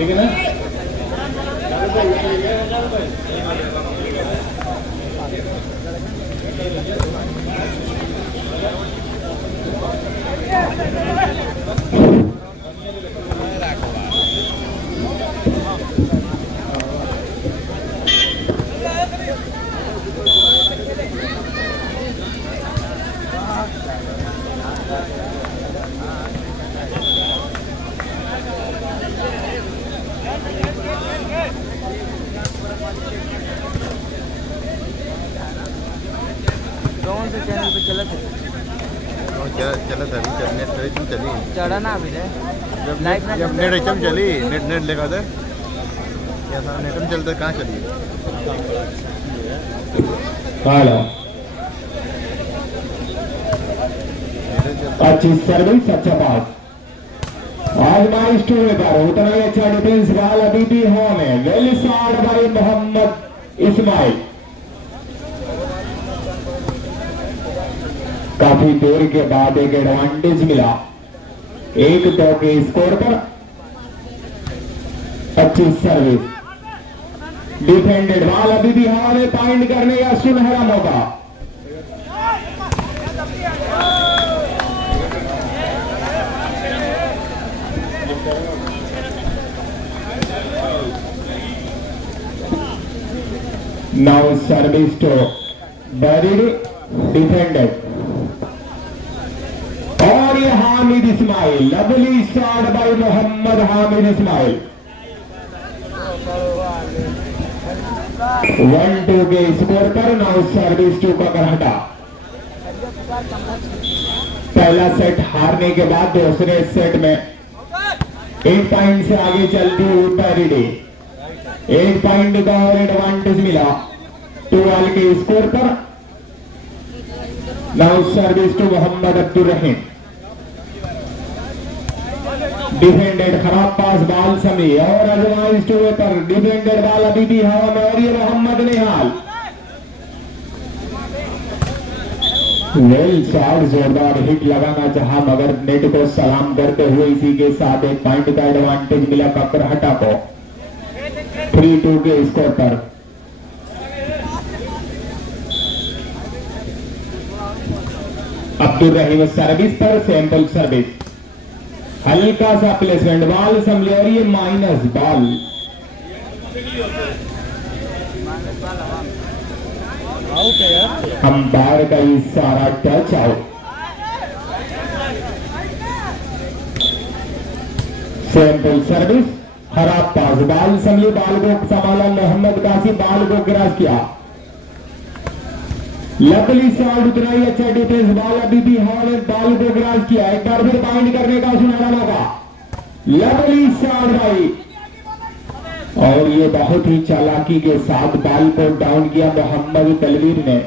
ठीक है ना। कौन से चैनल पे चला था? चला था अभी नेट रेचम चली चढ़ा ना अभी रे जब लाइव ना जब नेट रेचम चली नेट नेट लेगा था क्या था नेटम चलता कहाँ चली हेलो अच्छी सर्विस अच्छा पास आजमाइश टू पर उतना ही अच्छा डिफेंस बॉल अभी भी होम है well start by Mohammed Ismail. काफी देर के बाद एक एडवांटेज मिला 1-2 के स्कोर पर। अच्छी सर्विस डिफेंडेड बॉल अभी भी हवा में पॉइंट करने का सुनहरा मौका। Now service to Barid defended और ये Hamid Ismail lovely shot by Mohammed Hamid Ismail. 1-2 के स्कोर पर नाउ सर्विस टू ककरहटा। पहला सेट हारने के बाद दूसरे सेट में 1 पॉइंट से आगे चलती हुई पैरिडी 1 पॉइंट का और एडवांटेज मिला 2 के स्कोर पर। Now service to Mohammed Abdul Rahim defended खराब पास बॉल समी और अजमाइश टू पर डिफेंडेड बॉल अभी भी हवा में और ये मोहम्मद निहाल वेल शॉट जोरदार हिट लगाना चाहा मगर नेट को सलाम करते हुए इसी के साथ 1 पॉइंट का एडवांटेज मिला ककरहटा को 3-2 के स्कोर पर। अब्दुल रहीम सर्विस पर सैंपल सर्विस हल्का सा प्लेसमेंट बॉल संभले और ये माइनस बॉल। अंपायर का इशारा टच आउट। सैंपल सर्विस खराब पास बॉल संभली बॉल को संभाला मोहम्मद कासिम बॉल को क्रॉस किया लकली शॉट उतना ही अच्छा डिफेंस बॉल अभी भी हवा में बॉल को क्रॉस किया एक बार फिर बाइंड करने का सुनहरा मौका लकली शॉट भाई और ये बहुत ही चालाकी के साथ बॉल को डाउन किया मोहम्मद तलवीर ने।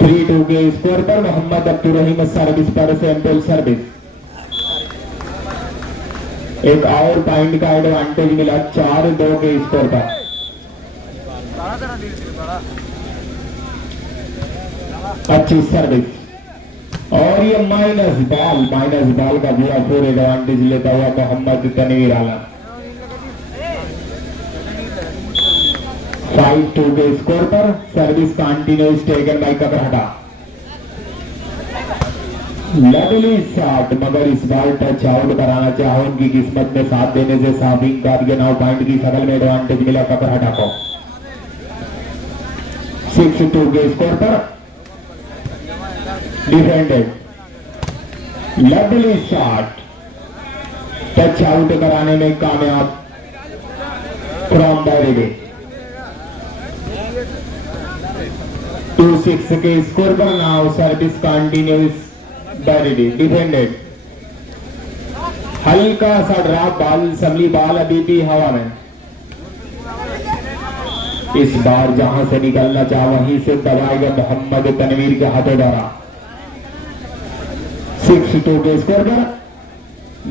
3-2 के स्कोर पर मोहम्मद अब्दुल रहीम सर्विस पर सैंपल सर्विस। एक और पॉइंट का एडवांटेज मिला 4-2 के स्कोर पर। अच्छी सर्विस और ये माइनस बॉल का पूरा पूरे एडवांटेज लेता हुआ मोहम्मद तनवीर आलम। 5-2 के स्कोर पर सर्विस कंटिन्यूस टेकन बाय ककरहटा। लवली शॉट मगर इस बार टच आउट कराना चाहो उनकी किस्मत में साथ देने से साबिंग कर के 9 पॉइंट की शकल में एडवांटेज मिला ककरहटा को। 6-2 के स्कोर पर defended lovely shot touch out कराने में कामयाब फ्रॉम बैरिडी। 2-6 के स्कोर पर नाउ सर्विस कंटिन्यूस बैरिडी डिफेंडेड हल्का सा ड्रॉप बॉल संभली बॉल अभी भी हवा में। इस बार जहां से निकलना चाह वहीं से दबाएगा मोहम्मद तनवीर के हाथों द्वारा। 6-2 के स्कोर पर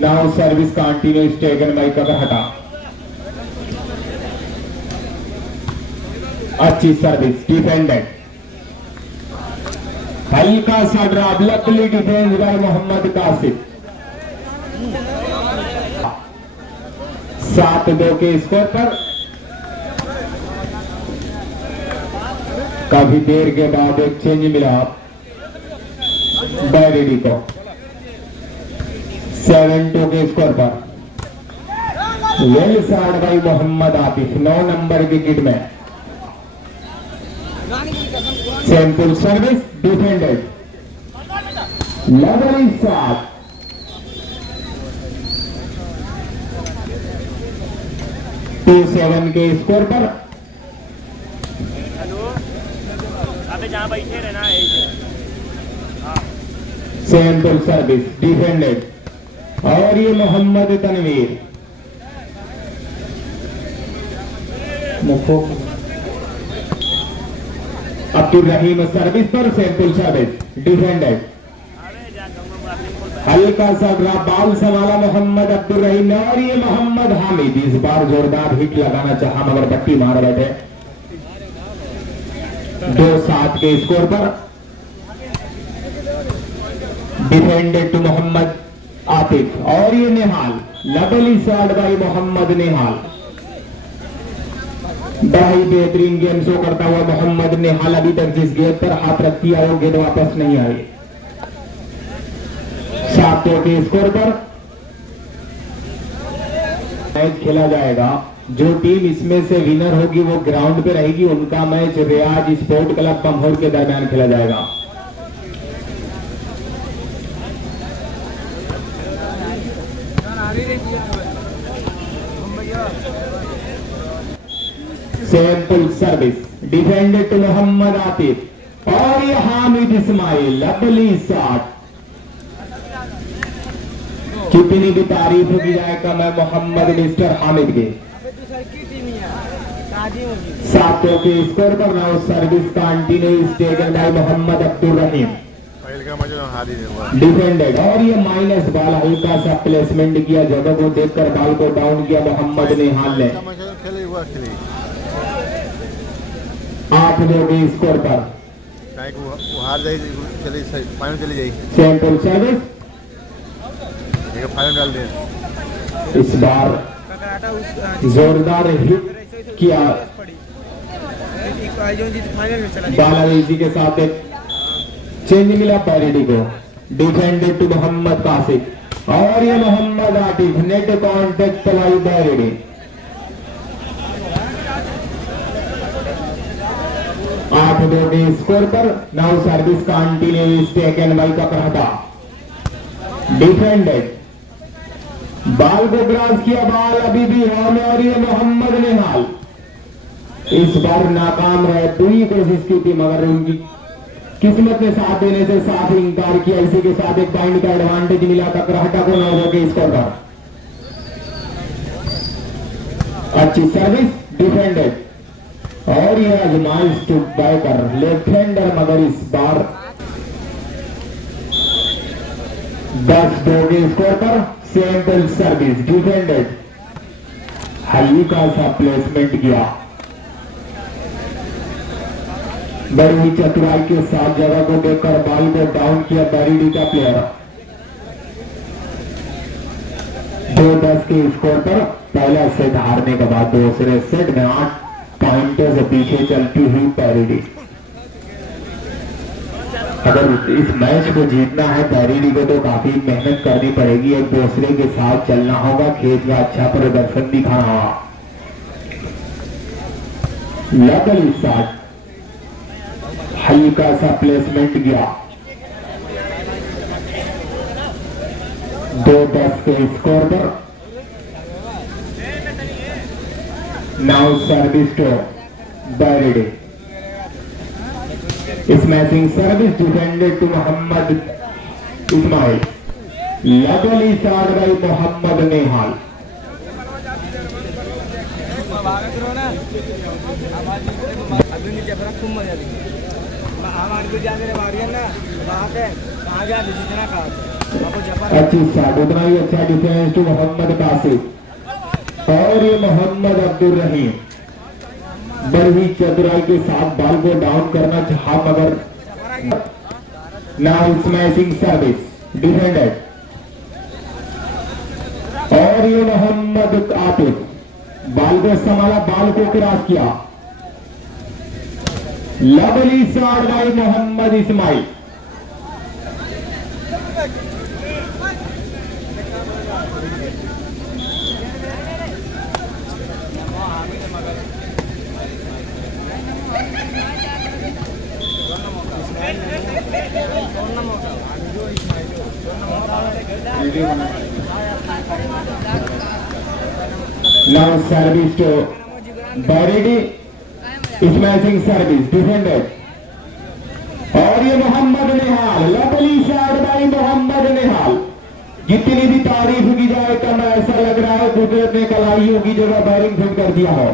now service continues taken by ककरहटा। अच्छी सर्विस डिफेंडेड हल्का सा drop luckily defence by Mohammad Qasim. 7-2 के स्कोर पर काफी देर के बाद एक चेंज मिला बैरेडी को। 7-2 के स्कोर पर वेल साड भाई मोहम्मद आतिफ 9 नंबर विकेट में। Sample service defended lovely shot. 2-7 के स्कोर पर अबे जहाँ बैठे रहना है सैंपल सर्विस डिफेंडेड और ये मोहम्मद तनवीर मुखो अब्दुल रहीम सर्विस पर सैंपल सर्विस डिफेंडेड। हल्का सा ड्रॉप बॉल संभाला मोहम्मद अब्दुल रहीम ने और ये मोहम्मद हामिद इस बार जोरदार हिट लगाना चाहा मगर पट्टी मार बैठे। 2-7 के स्कोर पर डिफेंडेड टू मोहम्मद आतिफ और ये निहाल लवली शॉट बाई मोहम्मद निहाल। बड़ा बेहतरीन गेम शो करता हुआ मोहम्मद निहाल अभी तक जिस गेंद पर हाथ रखती है वो गेंद वापस नहीं आई। 7 के स्कोर पर मैच खेला जाएगा। जो टीम इसमें से विनर होगी वो ग्राउंड पे रहेगी। उनका मैच रियाज स्पोर्ट क्लब पंभोर के दरमियान खेला जाएगा। सैंपल service defended to Mohammed Atif और ये हामिद इस्माइल लवली शॉट। कितनी भी तारीफ की जाए कम है मोहम्मद मिस्टर हामिद के। 7 के स्कोर पर now service continues taken by Mohammed Abdul Rahim defended और ये माइनस बॉल हल्का सा प्लेसमेंट किया जगह को देखकर बॉल को डाउन किया मोहम्मद निहाल ने। 8-2 के स्कोर पर चली जाएगी सैंपल सर्विस फाइनल डाल दे। इस बार जोरदार हिट किया बालाजी के साथ। एक चेंज मिला पैरिडी को डिफेंडेड टू मोहम्मद कासिफ और ये मोहम्मद आतिफ नेट कॉन्टेक्ट वाई पैरिडी। 8-2 के स्कोर पर now service continues taken by ककरहटा डिफेंडेड। बाल को क्रॉस किया बॉल अभी भी हॉल और ये मोहम्मद निहाल इस बार नाकाम रहे। पूरी कोशिश की थी मगर उनकी किस्मत ने साथ देने से साफ इंकार किया। इसी के साथ एक पॉइंट का एडवांटेज मिला ककरहटा को 9 के स्कोर पर। अच्छी सर्विस डिफेंडेड और ये आजमाइश टू बैकर लेफ्ट हैंडर मगर इस बार 10-2 के स्कोर पर सैंपल सर्विस डिफेंडेड हल्का सा प्लेसमेंट किया। बड़ी चतुराई के साथ जगह को देखकर बॉल को डाउन किया बैरिडी का प्लेयर। 2-10 के स्कोर पर पहला सेट हारने के बाद दूसरे सेट में 8 पॉइंटों से पीछे चलती हुई पैरिडी। अगर इस मैच को जीतना है पैरिडी को तो काफी मेहनत करनी पड़ेगी। एक दूसरे के साथ चलना होगा, खेत का अच्छा प्रदर्शन दिखाना होगा। लवली शॉट हल्का सा प्लेसमेंट किया। 2-10 के स्कोर पर नाउ सर्विस टू बैरिडी। Smashing service defended to Mohammad Ismail lovely shot by Mohammad Nihal. अच्छी शॉट उतना ही अच्छा डिफेंस टू मोहम्मद कासिफ और ये मोहम्मद अब्दुल रहीम बड़ी चतुराई के साथ बॉल को डाउन करना चाहा मगर नाउ स्मैशिंग सर्विस डिफेंडेड और ये मोहम्मद आतिफ बाल को संभाला, बाल को क्रॉस किया। Lovely shot by Mohammed Ismail. Now service to Baridi, smashing service, defended. और ये Mohammed Nihal, lovely shot by Mohammad Nihal. जितनी भी तारीफ की जाए कम, ऐसा लग रहा है कुदरत ने कलाइयों की जगह बैरिंग फिट कर दिया हो।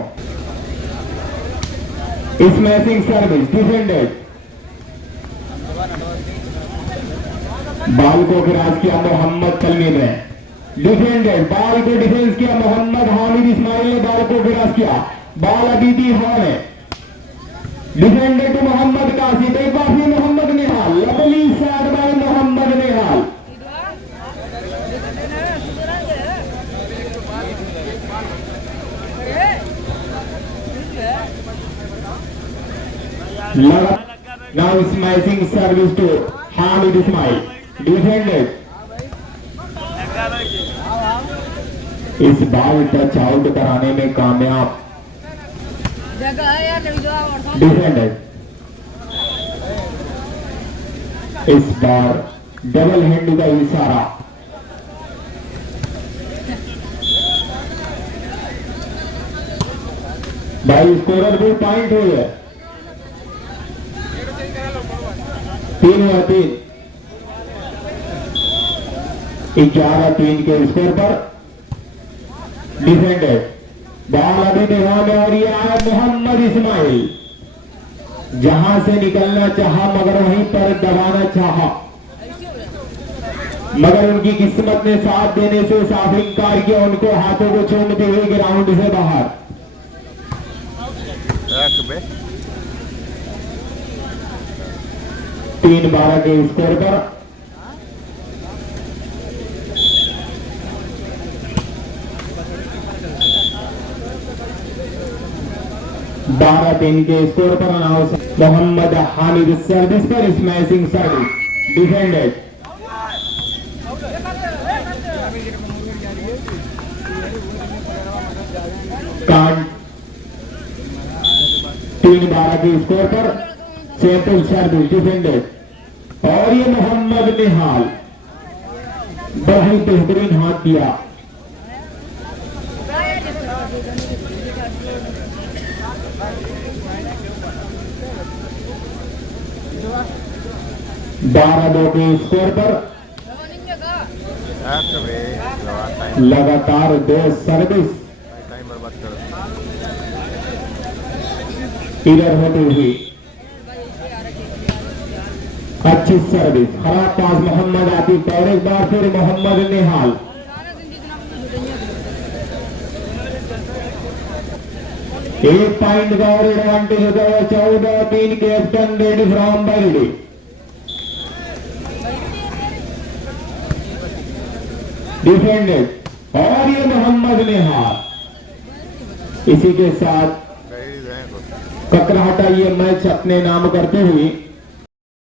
Smashing service, defended. बाल को क्रॉस किया मोहम्मद तलमीद ने, डिफेंडेड। बाल को डिफेंस किया मोहम्मद हामिद इस्माइल ने, बाल को क्रॉस किया। बाल अभी भी हॉल है, डिफेंडेड टू मोहम्मद कासिफ। एक बार फिर Mohammad Nihal, lovely shot by Mohammad Nihal. Now smashing service to Hamid Ismail, defended. इस बाल टच आउट कराने में कामयाब, डिफेंडेड। इस बार डबल हैंड का इशारा। भाई स्कोरर भी पॉइंट हुई है, 3-3, 11-3 के स्कोर पर, डिफेंडेड। बॉल अभी निगाह में और ये आया मोहम्मद इस्माइल, जहां से निकलना चाहा मगर वहीं पर दबाना चाहा, मगर उनकी किस्मत ने साथ देने से साफ इनकार किया। उनको हाथों को चूमते हुए ग्राउंड से बाहर। 3-12 के स्कोर पर, 12-3 के स्कोर पर अनाउंस मोहम्मद हामिद सर्विस पर, स्मैशिंग सर्विस, डिफेंडेड। कांड 3-12 के स्कोर पर, सैंपल सर्विस, डिफेंडेड। और ये मोहम्मद निहाल, बहुत बेहतरीन हाथ दिया। बारह 2 के स्कोर पर, लगातार 2 सर्विस इधर होती हुई। अच्छी सर्विस, खराब पास मोहम्मद आतिफ। और एक बार फिर मोहम्मद निहाल, एक पॉइंट का और एडवांटेज होता है। 14-3 captain ready from Bareilly. Defended और ये मोहम्मद निहाल। इसी के साथ ककराहटा ये मैच अपने नाम करते हुए